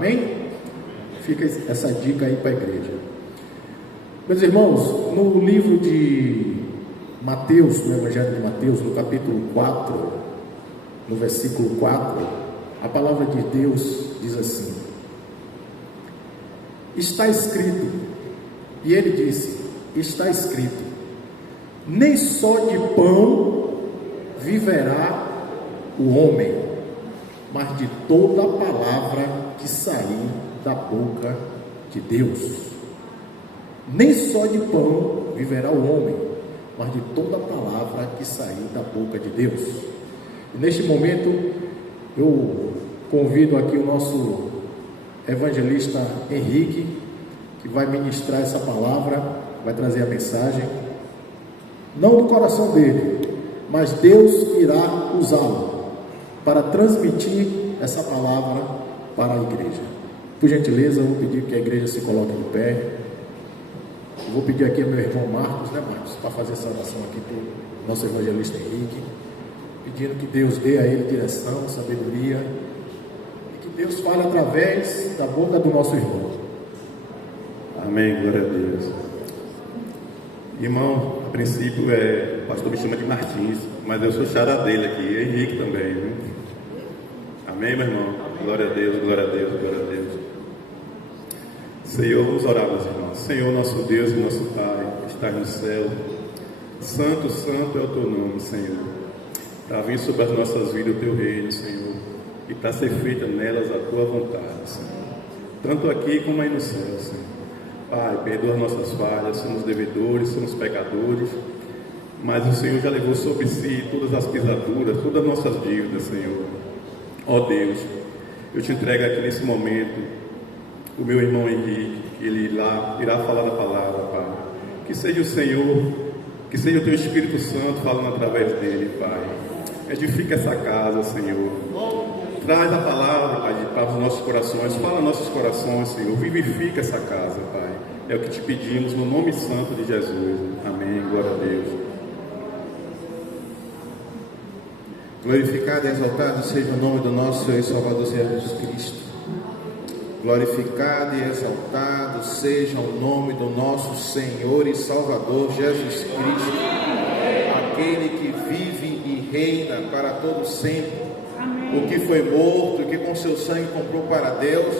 Amém? Fica essa dica aí para a igreja. Meus irmãos, no livro de Mateus, no Evangelho de Mateus, no capítulo 4, no versículo 4, a palavra de Deus diz assim: está escrito, e ele disse, está escrito, nem só de pão viverá o homem, mas de toda a palavra que sair da boca de Deus. Nem só de pão viverá o homem, mas de toda a palavra que sair da boca de Deus. E neste momento, eu convido aqui o nosso evangelista Henrique, que vai ministrar essa palavra, vai trazer a mensagem, não do coração dele, mas Deus irá usá-lo para transmitir essa palavra para a igreja. Por gentileza, eu vou pedir que a igreja se coloque de pé. Eu vou pedir aqui ao meu irmão Marcos, Marcos, para fazer essa oração aqui para o nosso evangelista Henrique, pedindo que Deus dê a ele direção, sabedoria, e que Deus fale através da boca do nosso irmão. Amém, glória a Deus. Irmão, a princípio o pastor me chama de Martins, mas eu sou xará dele aqui, Henrique também, viu? Amém, meu irmão? Glória a Deus, glória a Deus, glória a Deus. Senhor, vamos orar, meus irmãos. Senhor, nosso Deus e nosso Pai, que está no céu, santo, santo é o teu nome, Senhor. Para vir sobre as nossas vidas o teu reino, Senhor, e para ser feita nelas a tua vontade, Senhor. Tanto aqui como aí no céu, Senhor. Pai, perdoa as nossas falhas, somos devedores, somos pecadores, mas o Senhor já levou sobre si todas as pisaduras, todas as nossas dívidas, Senhor. Ó Deus, eu te entrego aqui nesse momento o meu irmão Henrique, que ele irá falar da palavra, Pai. Que seja o Senhor, que seja o teu Espírito Santo falando através dele, Pai. Edifica essa casa, Senhor. Traz a palavra, Pai, para os nossos corações, fala aos nossos corações, Senhor. Vivifica essa casa, Pai. É o que te pedimos no nome santo de Jesus. Amém. Glória a Deus. Glorificado e exaltado seja o nome do nosso Senhor e Salvador Jesus Cristo. Glorificado e exaltado seja o nome do nosso Senhor e Salvador Jesus Cristo, aquele que vive e reina para todo sempre, o que foi morto e que com seu sangue comprou para Deus,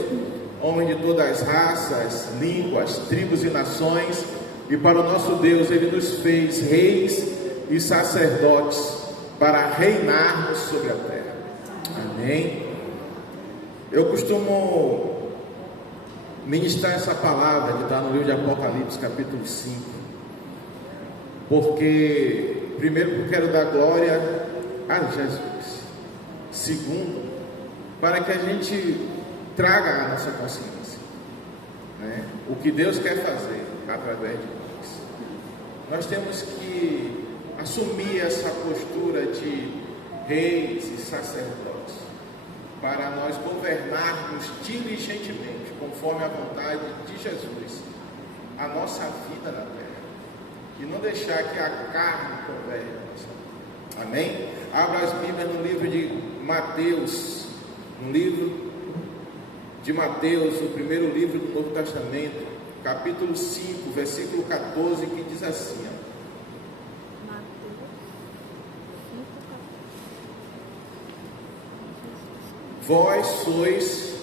homem de todas as raças, línguas, tribos e nações, e para o nosso Deus ele nos fez reis e sacerdotes para reinarmos sobre a terra. Amém. Eu costumo ministrar essa palavra que está no livro de Apocalipse, capítulo 5, porque primeiro eu quero dar glória a Jesus, segundo, para que a gente traga a nossa consciência, né? O que Deus quer fazer através de nós. Nós temos que assumir essa postura de reis e sacerdotes, para nós governarmos diligentemente, conforme a vontade de Jesus, a nossa vida na terra, e não deixar que a carne governe a nossa vida. Amém? Abra as Bíblias no livro de Mateus, no livro de Mateus, o primeiro livro do Novo Testamento, capítulo 5, versículo 14, que diz assim, ó: vós sois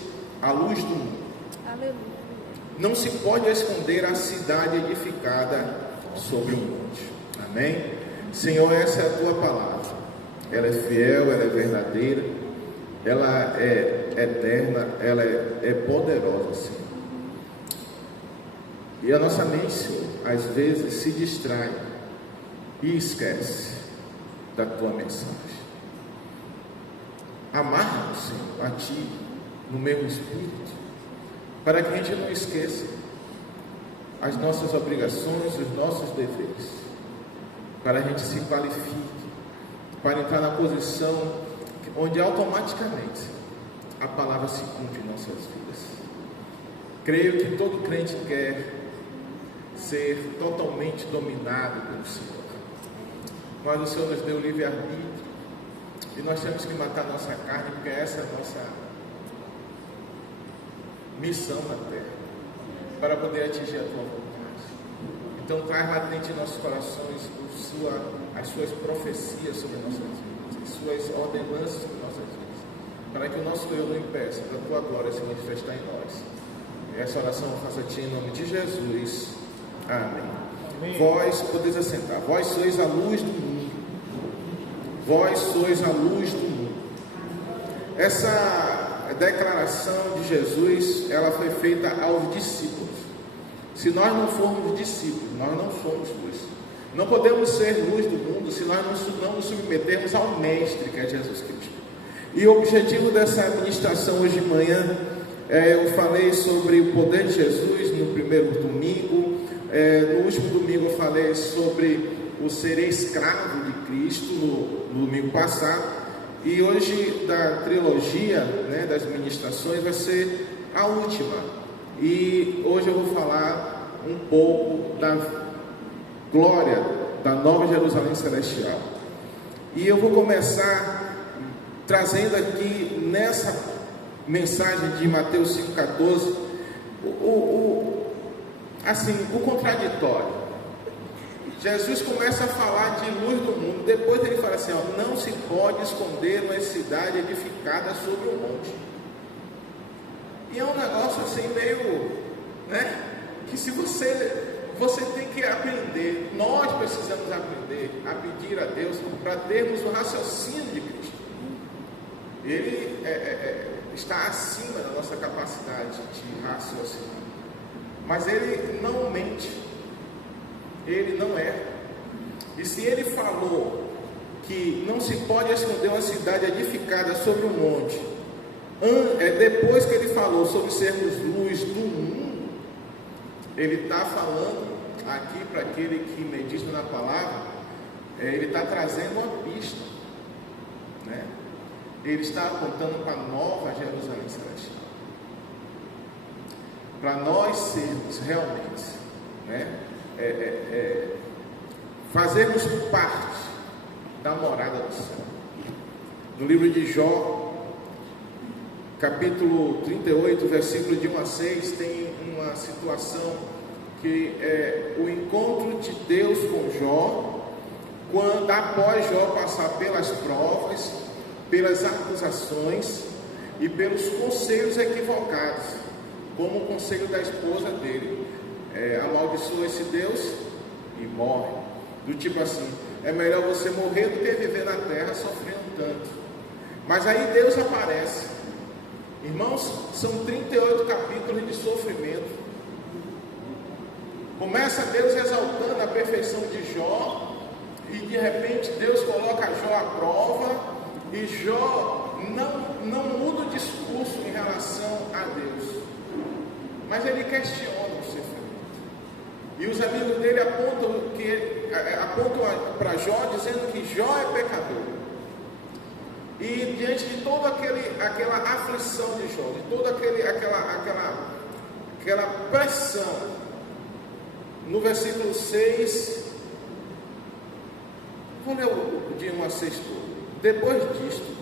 a luz do mundo. Aleluia. Não se pode esconder a cidade edificada sobre o monte. Amém? Senhor, essa é a tua palavra. Ela é fiel, ela é verdadeira, ela é eterna, ela é poderosa, Senhor. E a nossa mente, Senhor, às vezes se distrai e esquece da tua mensagem. Amarra-nos, Senhor, a Ti, no meu espírito, para que a gente não esqueça as nossas obrigações, os nossos deveres, para a gente se qualifique, para entrar na posição onde automaticamente, Senhor, a palavra se cumpre em nossas vidas. Creio que todo crente quer ser totalmente dominado pelo Senhor, mas o Senhor nos deu livre-arbítrio, e nós temos que matar nossa carne, porque essa é a nossa missão na terra, para poder atingir a tua vontade. Então traz latente em nossos corações as suas profecias sobre nossas vidas, as suas ordenanças sobre nossas vidas, para que o nosso eu não impeça da tua glória se manifestar em nós. Essa oração eu faço a ti em nome de Jesus. Amém. Amém. Vós podeis assentar. Vós sois a luz do mundo. Vós sois a luz do mundo. Essa declaração de Jesus, ela foi feita aos discípulos. Se nós não formos discípulos, nós não somos luz. Não podemos ser luz do mundo se nós não nos submetermos ao Mestre, que é Jesus Cristo. E o objetivo dessa administração hoje de manhã, eu falei sobre o poder de Jesus no primeiro domingo. No último domingo eu falei sobre o ser escravo de Cristo, no domingo passado. E hoje, da trilogia, né, das ministrações, vai ser a última. E hoje eu vou falar um pouco da glória da Nova Jerusalém Celestial. E eu vou começar trazendo aqui nessa mensagem de Mateus 5,14 o contraditório. Jesus começa a falar de luz do mundo, depois ele fala assim, ó, não se pode esconder uma cidade edificada sobre um monte. E é um negócio assim meio, né, que se você tem que aprender, nós precisamos aprender a pedir a Deus para termos o raciocínio de Cristo. Ele está acima da nossa capacidade de raciocinar, mas ele não mente, ele não erra. E se ele falou que não se pode esconder uma cidade edificada sobre um monte, depois que ele falou sobre sermos luz do mundo, ele está falando aqui para aquele que medita na palavra, ele está trazendo uma pista, né? Ele está apontando para a Nova Jerusalém Celestial, para nós sermos realmente, né, fazermos parte da morada do céu. No livro de Jó, capítulo 38, versículo de 1 a 6, tem uma situação que é o encontro de Deus com Jó, quando após Jó passar pelas provas, pelas acusações e pelos conselhos equivocados, como o conselho da esposa dele, amaldiçoa esse Deus e morre, do tipo assim, é melhor você morrer do que viver na terra sofrendo tanto. Mas aí Deus aparece. Irmãos, são 38 capítulos de sofrimento. Começa Deus exaltando a perfeição de Jó, e de repente Deus coloca Jó à prova, e Jó não muda o discurso em relação a Deus, mas ele questiona o sofrimento. E os amigos dele apontam para Jó, dizendo que Jó é pecador. E diante de toda aquela aflição de Jó, de toda aquela pressão, no versículo 6, vou ler de 1 a 6 todo. Depois disto,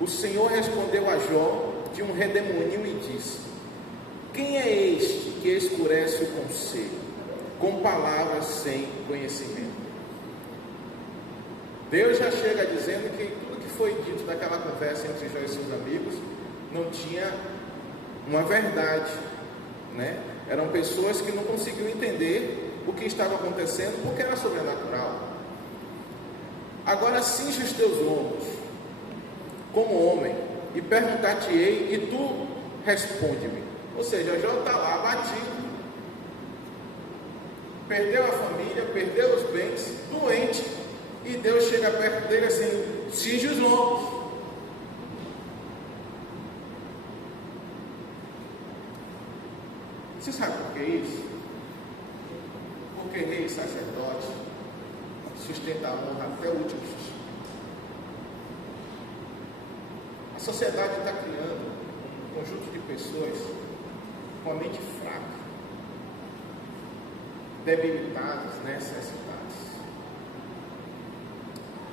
o Senhor respondeu a Jó de um redemoinho e disse: quem é este que escurece o conselho com palavras sem conhecimento? Deus já chega dizendo que tudo que foi dito naquela conversa entre Jó e seus amigos não tinha uma verdade, né? Eram pessoas que não conseguiam entender o que estava acontecendo porque era sobrenatural. Agora cinge os teus ombros como homem e perguntar-te-ei e tu responde-me. Ou seja, Jó está lá abatido, perdeu a família, perdeu os bens, doente, e Deus chega perto dele assim, cinge os ombros. Você sabe por que isso? Porque rei e sacerdote sustenta a honra até o último suspiro. A sociedade está criando um conjunto de pessoas com a mente fraca, debilitadas, necessitadas.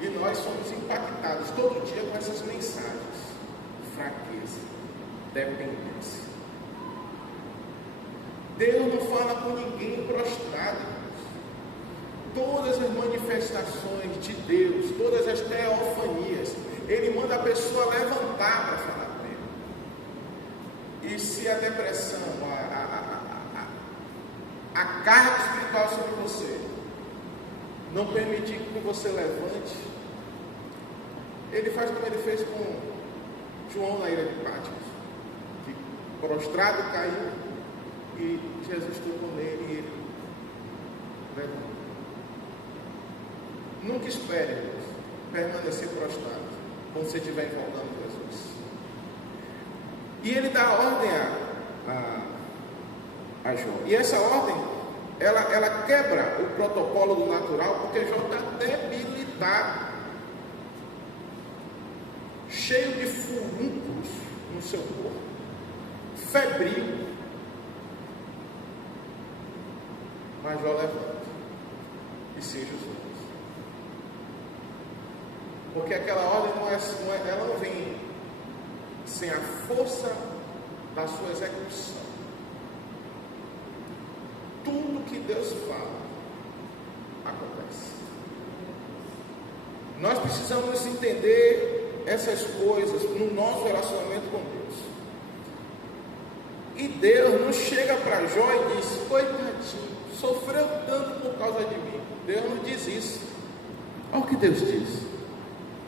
E nós somos impactados todo dia com essas mensagens: fraqueza, dependência. Deus não fala com ninguém prostrado. Todas as manifestações de Deus, todas as teofanias, Ele manda a pessoa levantar para falar com Ele. E se a depressão, a carga espiritual sobre você não permitir que você levante, Ele faz como Ele fez com João na ilha de Patmos, que prostrado caiu e Jesus tocou nele e ele levantou. Nunca espere permanecer prostrado quando você estiver invocando Jesus. E ele dá ordem a Jó. E essa ordem, ela quebra o protocolo do natural, porque Jó está debilitado, cheio de furúnculos no seu corpo, febril. Mas Jó levanta e cinge os olhos. Porque aquela ordem ela não vem sem a força da sua execução. Tudo que Deus fala acontece. Nós precisamos entender essas coisas no nosso relacionamento com Deus. E Deus não chega para Jó e diz: coitadinho, sofreu tanto por causa de mim. Deus não diz isso. Olha o que Deus diz: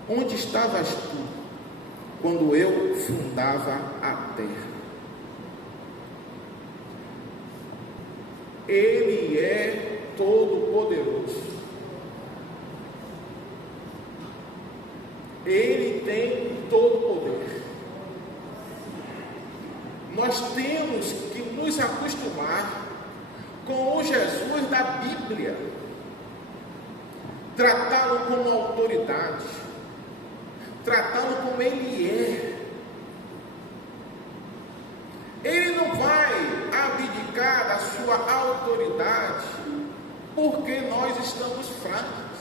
onde estavas tu quando eu fundava a terra? Ele é todo-poderoso. Ele tem todo o poder. Nós temos que nos acostumar com o Jesus da Bíblia, tratá-lo como autoridade, tratá-lo como Ele é. Ele não vai abdicar da sua autoridade porque nós estamos fracos,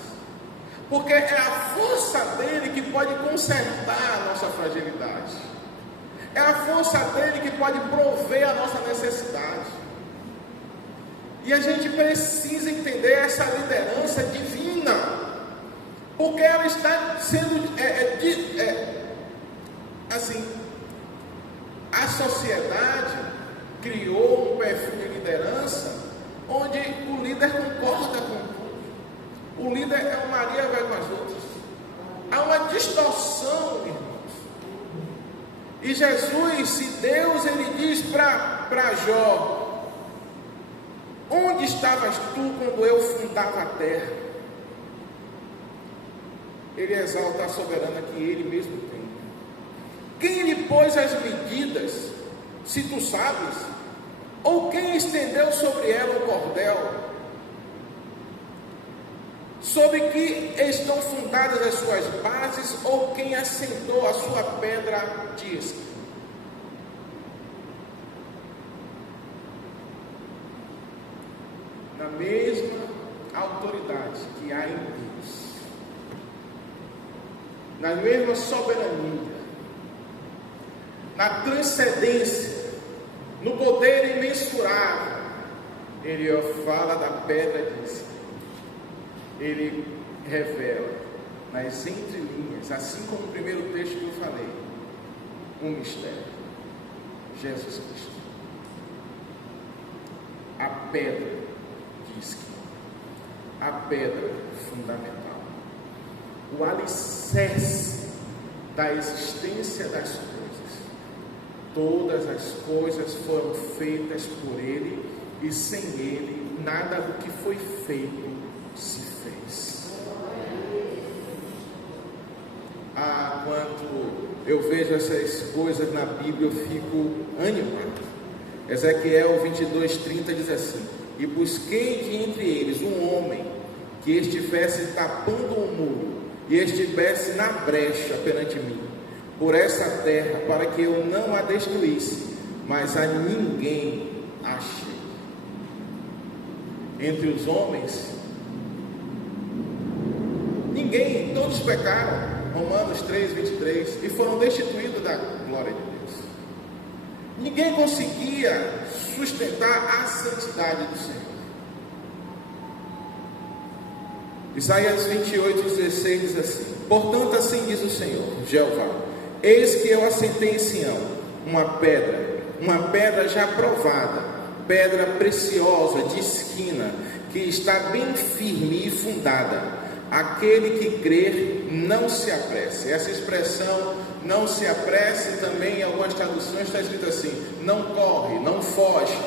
porque é a força dele que pode consertar a nossa fragilidade, é a força dele que pode prover a nossa necessidade. E a gente precisa entender essa liderança divina, porque ela está sendo assim, a sociedade criou um perfil de liderança onde o líder concorda com tudo. O líder é o Maria vai com as outras. Há uma distorção, irmãos. E Jesus, se Deus, Ele diz para Jó: onde estavas tu quando eu fundava a terra? Ele exalta a soberana que Ele mesmo tem. Quem lhe pôs as medidas, se tu sabes? Ou quem estendeu sobre ela o cordel? Sobre que estão fundadas as suas bases? Ou quem assentou a sua pedra de esquina? Na mesma autoridade que há em Deus, na mesma soberania, na transcendência, no poder imensurável, Ele fala da pedra de esquina. Ele revela nas entrelinhas, assim como o primeiro texto que eu falei, um mistério: Jesus Cristo, a pedra de esquina, a pedra fundamental, o alicerce da existência das coisas. Todas as coisas foram feitas por Ele, e sem Ele nada do que foi feito se fez. Quando eu vejo essas coisas na Bíblia, eu fico animado. Ezequiel 22:30 diz assim: e busquei de entre eles um homem que estivesse tapando o muro e estivesse na brecha perante mim por essa terra, para que eu não a destruísse, mas a ninguém achei. Entre os homens, ninguém, todos pecaram, Romanos 3:23, e foram destituídos da glória de Deus. ninguém conseguia sustentar a santidade do Senhor. Isaías 28:16 diz assim: portanto, assim diz o Senhor, Jeová: eis que eu assentei em Sião uma pedra já provada, pedra preciosa de esquina, que está bem firme e fundada. Aquele que crer não se apresse. Essa expressão não se apresse também em algumas traduções está escrito assim: não corre, não foge.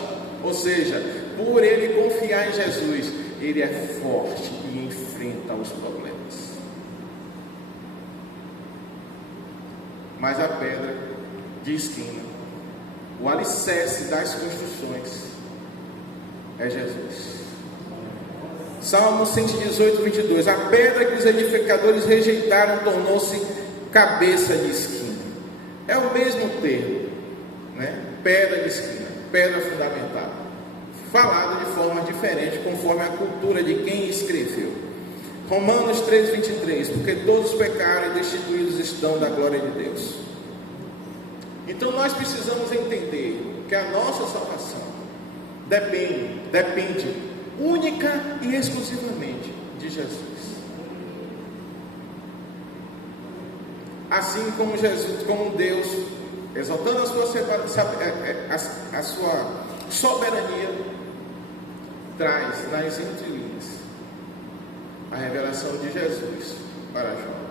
Ou seja, por ele confiar em Jesus, ele é forte e enfrenta os problemas. Mas a pedra de esquina, o alicerce das construções, é Jesus. Salmo 118:22. A pedra que os edificadores rejeitaram tornou-se cabeça de esquina. É o mesmo termo, né? Pedra de esquina, pedra fundamental, falado de forma diferente conforme a cultura de quem escreveu. Romanos 3:23. Porque todos pecaram e destituídos estão da glória de Deus. Então nós precisamos entender que a nossa salvação depende única e exclusivamente de Jesus. Assim como Jesus, como Deus, exaltando a sua soberania, traz nas entrelinhas a revelação de Jesus para João.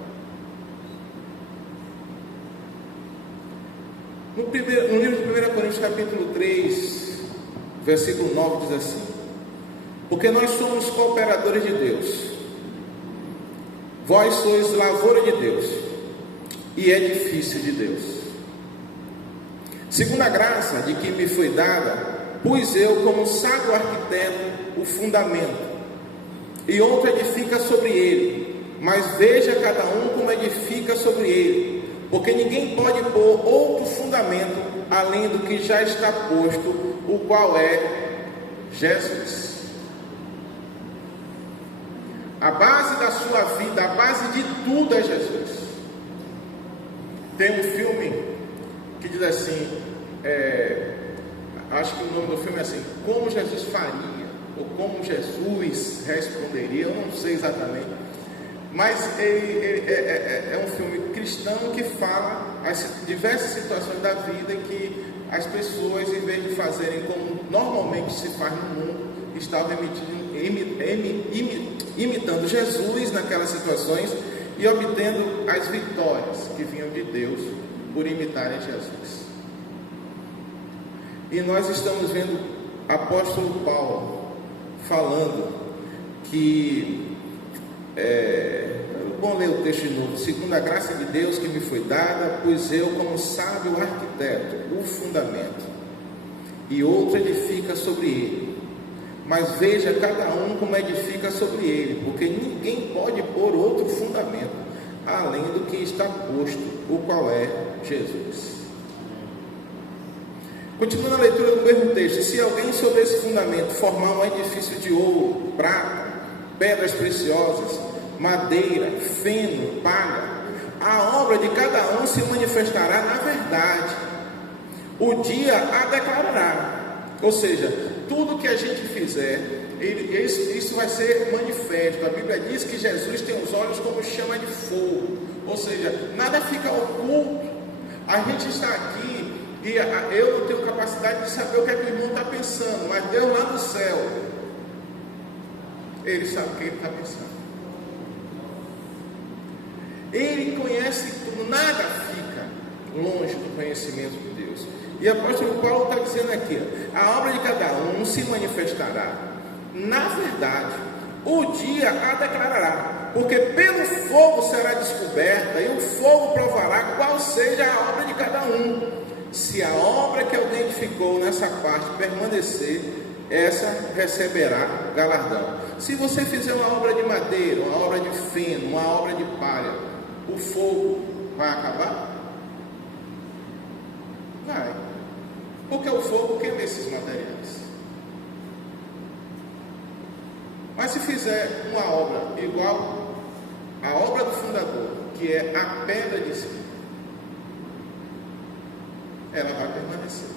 No livro de 1 Coríntios capítulo 3, versículo 9 diz assim: porque nós somos cooperadores de Deus, vós sois lavoura de Deus e edifício de Deus. Segundo a graça de que me foi dada, pus eu como sábio arquiteto o fundamento, e outro edifica sobre ele, mas veja cada um como edifica sobre ele, porque ninguém pode pôr outro fundamento além do que já está posto, o qual é Jesus. A base da sua vida, a base de tudo é Jesus. Tem um filme que diz assim, acho que o nome do filme é assim: como Jesus faria, ou como Jesus responderia, eu não sei exatamente, mas é um filme cristão que fala as diversas situações da vida em que as pessoas, em vez de fazerem como normalmente se faz no mundo, estavam imitando Jesus naquelas situações e obtendo as vitórias que vinham de Deus por imitarem Jesus. E nós estamos vendo apóstolo Paulo falando que bom ler o texto de novo. Segundo a graça de Deus que me foi dada, pus eu como sábio arquiteto o fundamento, e outro edifica sobre ele, mas veja cada um como edifica sobre ele, porque ninguém pode pôr outro fundamento além do que está posto, o qual é Jesus. Continuando a leitura do mesmo texto: se alguém sobre esse fundamento formar um edifício de ouro, prata, pedras preciosas, madeira, feno, palha, a obra de cada um se manifestará na verdade, o dia a declarará. Ou seja, tudo que a gente fizer, isso vai ser manifesto. A Bíblia diz que Jesus tem os olhos como chama de fogo, ou seja, nada fica oculto. A gente está aqui e eu não tenho capacidade de saber o que é que o irmão está pensando, mas Deus lá no céu, Ele sabe o que ele está pensando. Ele conhece tudo, nada fica longe do conhecimento de Deus. E o apóstolo Paulo está dizendo aqui: a obra de cada um se manifestará na verdade, o dia a declarará, porque pelo fogo será descoberta, e o fogo provará qual seja a obra de cada um. Se a obra que alguém edificou nessa parte permanecer, essa receberá galardão. Se você fizer uma obra de madeira, uma obra de feno, uma obra de palha, o fogo vai acabar? Vai, porque o fogo queima esses materiais. Mas se fizer uma obra igual à obra do fundador, que é a pedra de esquina, ela vai permanecer.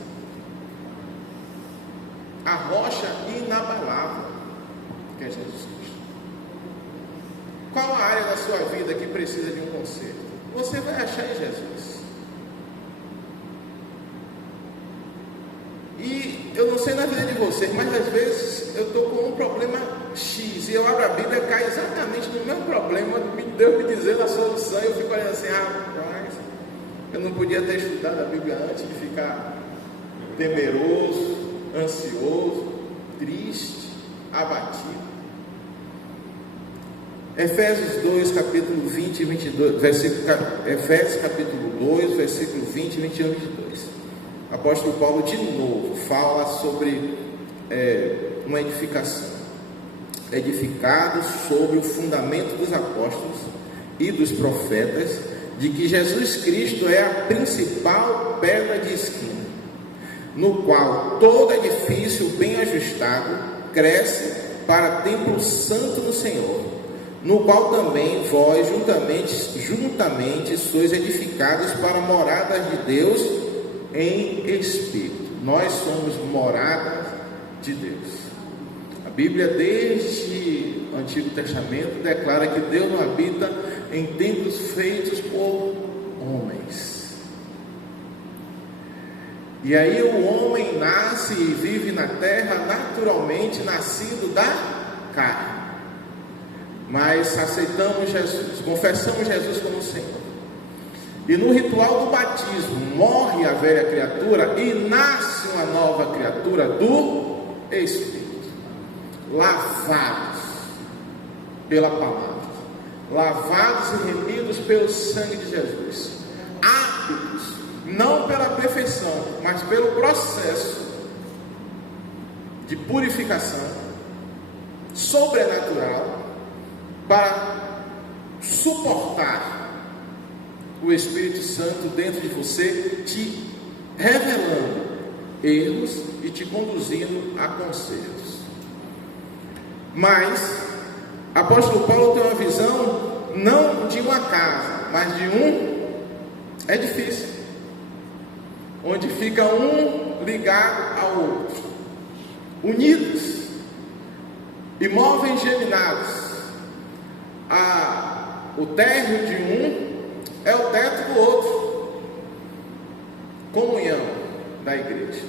a rocha inabalável, que é Jesus Cristo. Qual a área da sua vida que precisa de um conserto? Você vai achar em Jesus. E eu não sei na vida de vocês, mas às vezes eu estou com um problema X e eu abro a Bíblia e cai exatamente no mesmo problema, Deus me dizendo a solução, e eu fico olhando assim, rapaz, eu não podia ter estudado a Bíblia antes de ficar temeroso, ansioso, triste, abatido. Efésios 2, capítulo 20 e 22, Efésios capítulo 2, versículo 20, 21 e 22. O apóstolo Paulo de novo fala sobre uma edificação. Edificados sobre o fundamento dos apóstolos e dos profetas, de que Jesus Cristo é a principal pedra de esquina, no qual todo edifício bem ajustado cresce para templo santo no Senhor, no qual também vós juntamente sois edificados para moradas de Deus em Espírito. Nós somos moradas de Deus. A Bíblia, desde o Antigo Testamento, declara que Deus não habita em templos feitos por homens. E aí o homem nasce e vive na terra naturalmente nascido da carne. Mas aceitamos Jesus, confessamos Jesus como Senhor. E no ritual do batismo, morre a velha criatura e nasce uma nova criatura do Espírito. Lavados pela palavra, lavados e remidos pelo sangue de Jesus, aptos, não pela perfeição, mas pelo processo de purificação sobrenatural, para suportar o Espírito Santo dentro de você, te revelando erros e te conduzindo a consertos. Mas apóstolo Paulo tem uma visão não de uma casa, mas de um edifício, onde fica um ligado ao outro, unidos, imóveis geminados. O térreo de um é o teto do outro. Comunhão da igreja.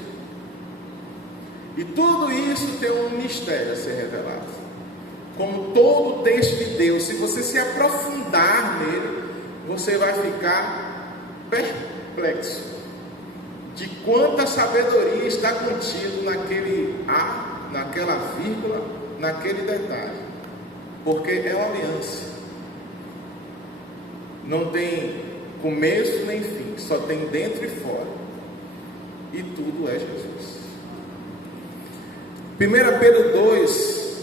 E tudo isso tem um mistério a ser revelado. Como todo o texto de Deus, se você se aprofundar nele, você vai ficar perplexo de quanta sabedoria está contido naquele A, naquela vírgula, naquele detalhe. Porque é uma aliança. Não tem começo nem fim, só tem dentro e fora. E tudo é Jesus. 1 Pedro 2,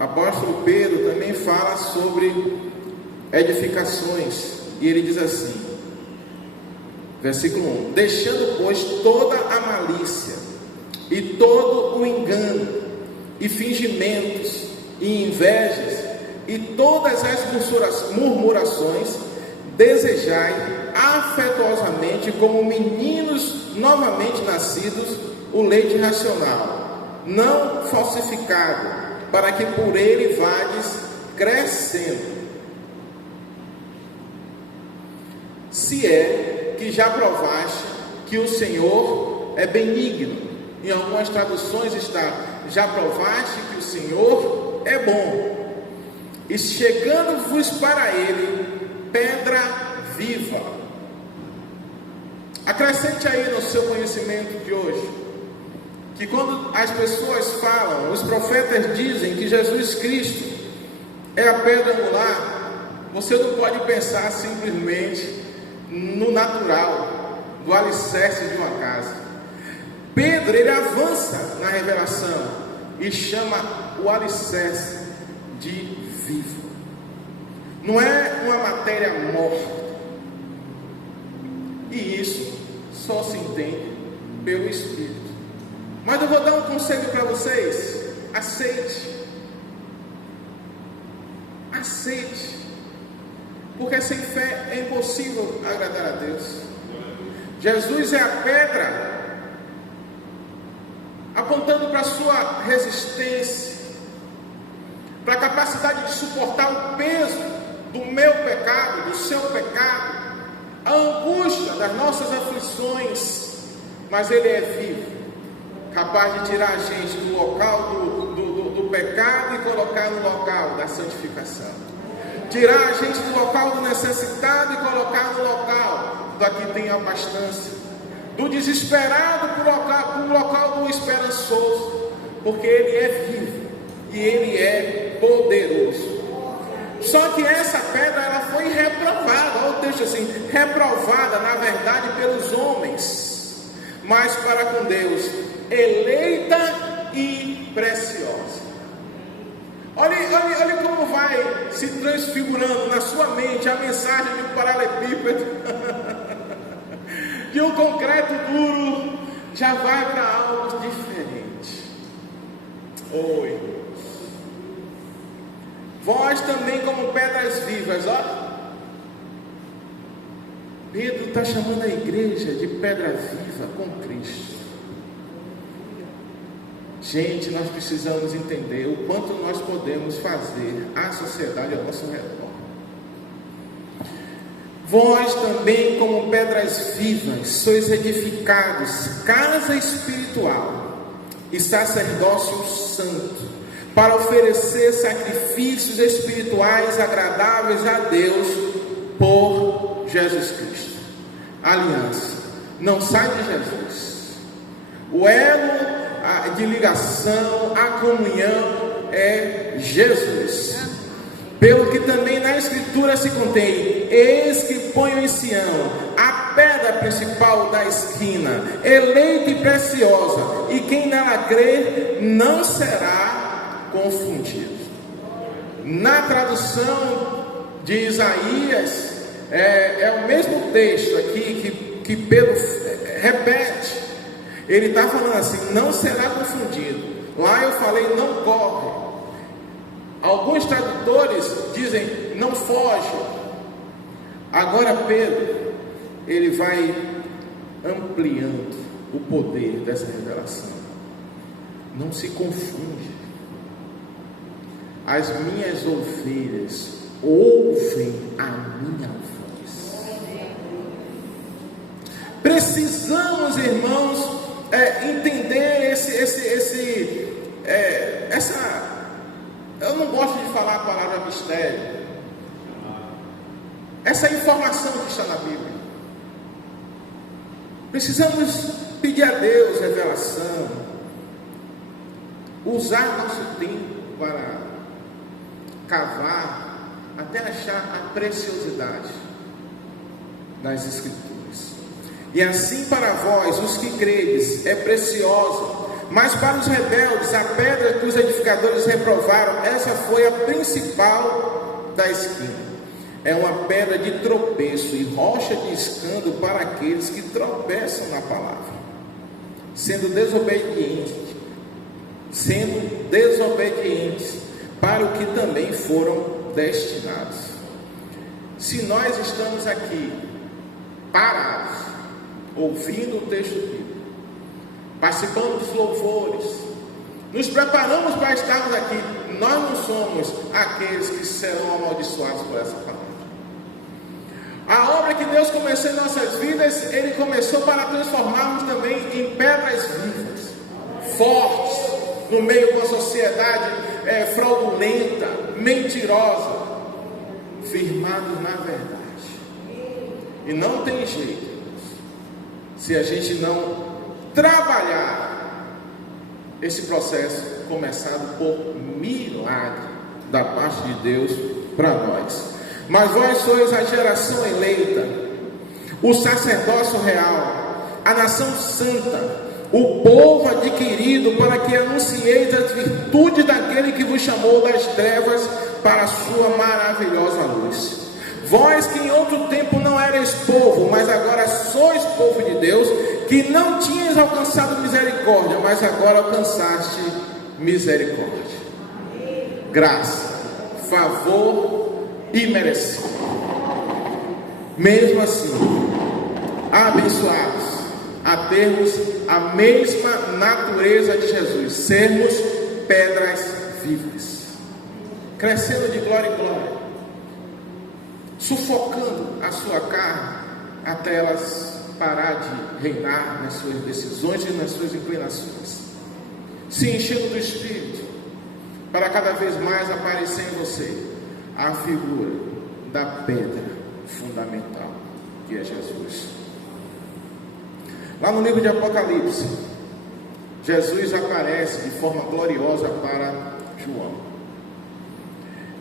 apóstolo Pedro também fala sobre edificações. E ele diz assim, versículo 1: deixando, pois, toda a malícia e todo o engano e fingimentos e invejas e todas as murmurações, desejai afetuosamente, como meninos novamente nascidos, o leite racional, não falsificado, para que por ele vades crescendo. Se é que já provaste que o Senhor é benigno. Em algumas traduções está: já provaste que o Senhor é bom. E chegando-vos para ele, pedra viva. Acrescente aí no seu conhecimento de hoje, que quando as pessoas falam, os profetas dizem que Jesus Cristo é a pedra angular, você não pode pensar simplesmente no natural, do alicerce de uma casa. Pedro, ele avança na revelação e chama o alicerce de vivo. Não é uma matéria morta. E isso só se entende pelo Espírito. Mas eu vou dar um conselho para vocês: aceite. Aceite. Porque sem fé é impossível agradar a Deus. Jesus é a pedra. A apontando para a sua resistência, para a capacidade de suportar o peso do meu pecado, do seu pecado, a angústia das nossas aflições. Mas Ele é vivo, capaz de tirar a gente do local do pecado e colocar no local da santificação, tirar a gente do local do necessitado e colocar no local da que tem abastança, do desesperado para o local do esperançoso, porque Ele é vivo e Ele é poderoso. Só que essa pedra, ela foi reprovada, olha o texto assim, reprovada na verdade pelos homens, mas para com Deus, eleita e preciosa. Olha como vai se transfigurando na sua mente a mensagem de um paralelepípedo, de um concreto duro, já vai para algo diferente. Oi. Vós também como pedras vivas, ó. Pedro está chamando a igreja de pedra viva com Cristo. Gente, nós precisamos entender o quanto nós podemos fazer à sociedade ao nosso redor. Vós também como pedras vivas sois edificados casa espiritual e sacerdócio santo, para oferecer sacrifícios espirituais agradáveis a Deus por Jesus Cristo. Aliança não sai de Jesus. O elo de ligação, a comunhão é Jesus. Pelo que também na Escritura se contém: eis que ponho em Sião a pedra principal da esquina, eleita e preciosa, e quem nela crer não será confundido. Na tradução de Isaías, é o mesmo texto aqui que Pedro repete. Ele está falando assim: não será confundido. Lá eu falei: não corre. Alguns tradutores dizem: não foge. Agora Pedro, ele vai ampliando o poder dessa revelação. Não se confunde. As minhas ovelhas ouvem a minha voz. Precisamos, irmãos, entender eu não gosto de falar a palavra mistério, essa informação que está na Bíblia. Precisamos pedir a Deus revelação, usar nosso tempo para cavar até achar a preciosidade das Escrituras. E assim para vós, os que credes, é preciosa, mas para os rebeldes, a pedra que os edificadores reprovaram, essa foi a principal da esquina. É uma pedra de tropeço e rocha de escândalo para aqueles que tropeçam na palavra, sendo desobedientes para o que também foram destinados. Se nós estamos aqui parados, ouvindo o texto bíblico, participando dos louvores, nos preparamos para estarmos aqui, nós não somos aqueles que serão amaldiçoados por essa palavra. A obra que Deus começou em nossas vidas, Ele começou para transformarmos também em pedras vivas, fortes, no meio de uma sociedade fraudulenta, mentirosa, firmados na verdade. E não tem jeito, se a gente não trabalhar esse processo começado por milagre da parte de Deus para nós. Mas vós sois a geração eleita, o sacerdócio real, a nação santa, o povo adquirido, para que anuncieis as virtudes daquele que vos chamou das trevas para a sua maravilhosa luz. Vós que em outro tempo não erais povo, mas agora sois povo de Deus, que não tinhas alcançado misericórdia, mas agora alcançaste misericórdia, graça, favor e merecido. Mesmo assim, abençoados, a termos a mesma natureza de Jesus, sermos pedras vivas, crescendo de glória em glória, sufocando a sua carne até elas parar de reinar nas suas decisões e nas suas inclinações, se enchendo do Espírito, para cada vez mais aparecer em você a figura da pedra fundamental, que é Jesus. Lá no livro de Apocalipse, Jesus aparece de forma gloriosa para João,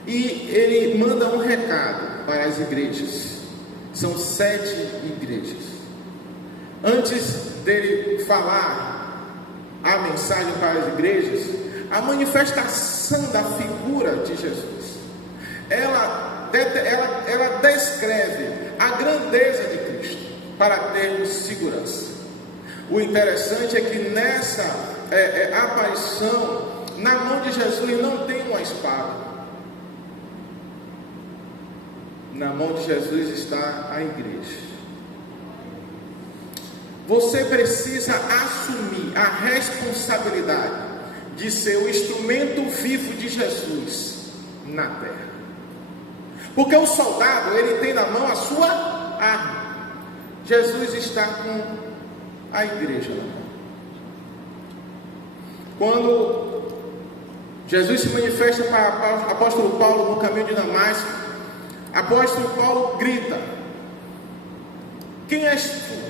e ele manda um recado para as igrejas. São 7 igrejas. Antes dele falar a mensagem para as igrejas, a manifestação da figura de Jesus, ela descreve a grandeza de Cristo, para termos segurança. O interessante é que nessa aparição, na mão de Jesus não tem uma espada. Na mão de Jesus está a igreja. Você precisa assumir a responsabilidade de ser o instrumento vivo de Jesus na terra. Porque o soldado, ele tem na mão a sua arma. Jesus está com a igreja na mão. Quando Jesus se manifesta para o apóstolo Paulo no caminho de Damasco, apóstolo Paulo grita: quem és tu?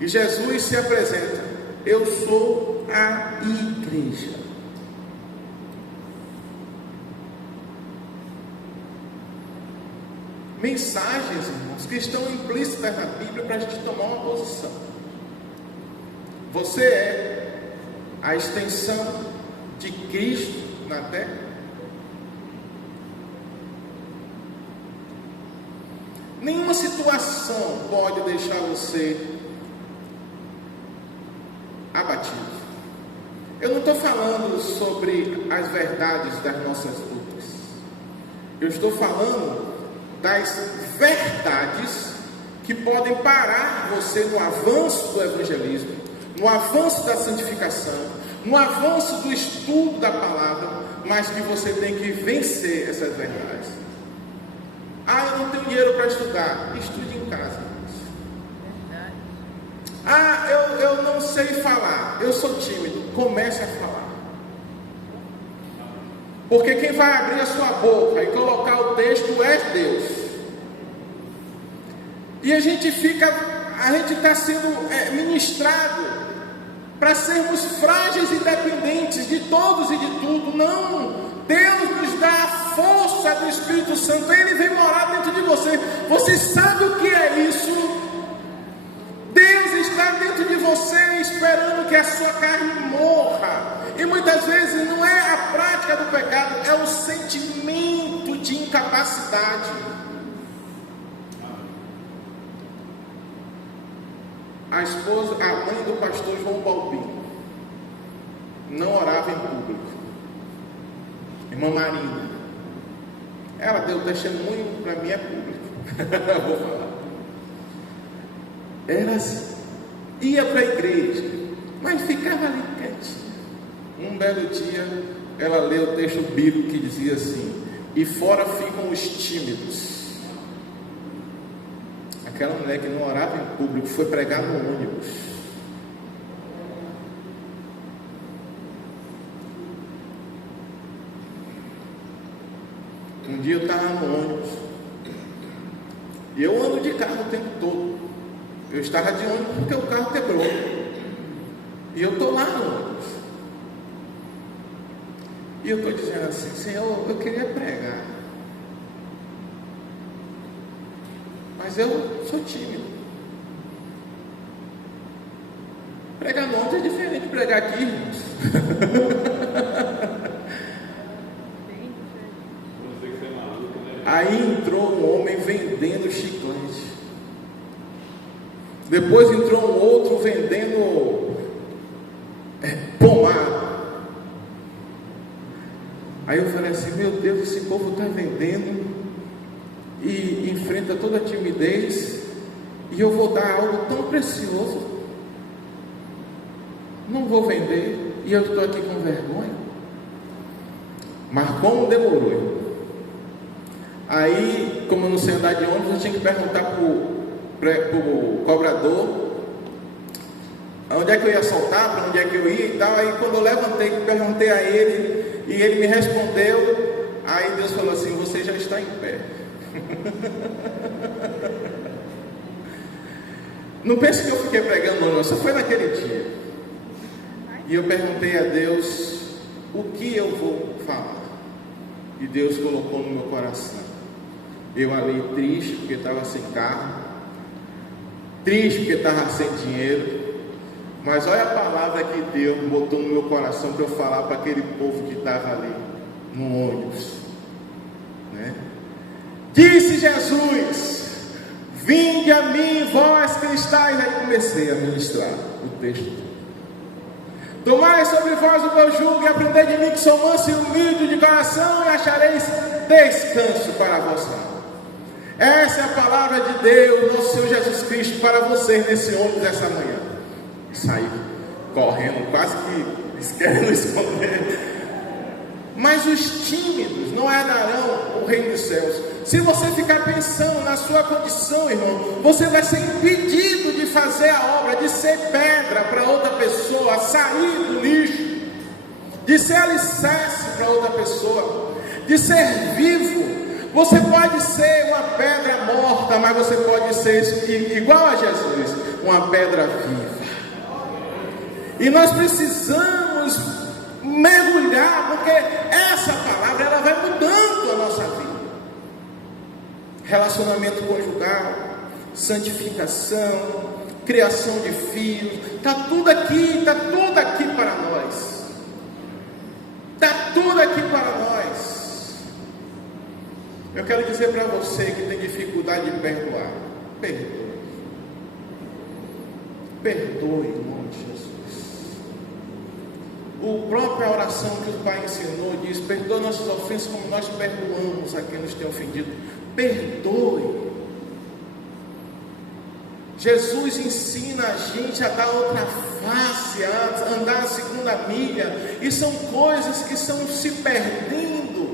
E Jesus se apresenta: eu sou a igreja. Mensagens, irmãos, que estão implícitas na Bíblia para a gente tomar uma posição. Você é a extensão de Cristo na terra? Nenhuma situação pode deixar você abatido. Eu não estou falando sobre as verdades das nossas lutas. Eu estou falando das verdades que podem parar você no avanço do evangelismo, no avanço da santificação, no avanço do estudo da palavra, mas que você tem que vencer essas verdades. Ah, eu não tenho dinheiro para estudar. Estude em casa. Ah, eu não sei falar, eu sou tímido. Comece a falar. Porque quem vai abrir a sua boca e colocar o texto é Deus. E a gente está sendo ministrado para sermos frágeis e dependentes de todos e de tudo. Não, Deus nos dá a força do Espírito Santo, Ele vem morar dentro de você. Você sabe o que é isso? Deus está dentro de você esperando que a sua carne morra. E muitas vezes não é a prática do pecado, é o sentimento de incapacidade. A mãe do pastor João Balbino não orava em público. Irmã Marina, ela deu testemunho, para mim é público. Vou falar. Ela ia para a igreja, mas ficava ali quietinha. Um belo dia, ela leu o texto bíblico que dizia assim: e fora ficam os tímidos. Aquela mulher que não orava em público foi pregar no ônibus. Um dia eu estava no ônibus, e eu ando de carro o tempo todo. Eu estava de ônibus porque o carro quebrou, e eu estou lá no ônibus, e eu estou dizendo assim: Senhor, eu queria pregar, mas eu sou tímido. Pregar no ônibus é diferente de pregar aqui, irmãos. Aí entrou um homem vendendo chiclete. Depois entrou um outro vendendo pomada. Aí eu falei assim: meu Deus, esse povo está vendendo e enfrenta toda a timidez, e eu vou dar algo tão precioso. não vou vender, e eu estou aqui com vergonha. Mas como demorou? Aí, como eu não sei andar de ônibus, eu tinha que perguntar para o cobrador onde é que eu ia soltar, para onde é que eu ia e tal. Aí quando eu levantei, perguntei a ele, e ele me respondeu, aí Deus falou assim: você já está em pé. Não pense que eu fiquei pregando, não, só foi naquele dia. E eu perguntei a Deus o que eu vou falar, e Deus colocou no meu coração. Eu ali triste porque estava sem carro, triste porque estava sem dinheiro, mas olha a palavra que Deus botou no meu coração para eu falar para aquele povo que estava ali no ônibus, né? Disse Jesus: vinde a mim, vós que estáis. Aí comecei a ministrar o texto. Tomai sobre vós o meu jugo e aprendei de mim, que sou manso e humilde de coração, e achareis descanso para a vossa alma. Essa é a palavra de Deus, nosso Senhor Jesus Cristo, para vocês nesse ônibus dessa manhã. Saí correndo, quase que querendo esconder. Mas os tímidos não herdarão o reino dos céus. Se você ficar pensando na sua condição, irmão, você vai ser impedido de fazer a obra, de ser pedra para outra pessoa, sair do lixo, de ser alicerce para outra pessoa, de ser vivo. Você pode ser uma pedra morta, mas você pode ser igual a Jesus, uma pedra viva. E nós precisamos mergulhar, porque essa palavra ela vai mudando a nossa vida. Relacionamento conjugal, santificação, criação de filhos, está tudo aqui para nós. Está tudo aqui para nós. Eu quero dizer para você que tem dificuldade de perdoar, perdoe. Perdoe em nome de Jesus. A própria oração que o Pai ensinou diz: perdoa nossas ofensas como nós perdoamos a quem nos tem ofendido. Perdoe. Jesus ensina a gente a dar outra face, a andar a segunda milha, e são coisas que estão se perdendo